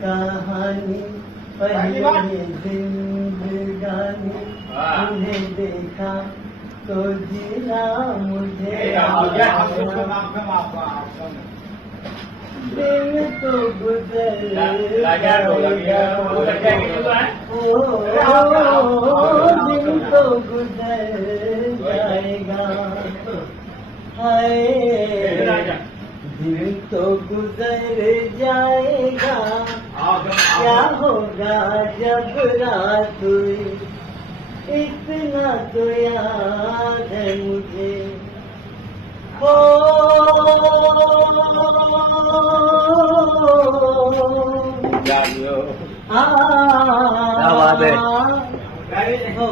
कहानी पहले जिंदगानी उन्हें देखा तो जीना मुझे दिन तो गुजर दिन तो गुजर जाएगा हाय दिन तो गुजर जाएगा क्या होगा जब रात हुई इतना तो याद है मुझे हो क्या बात है हो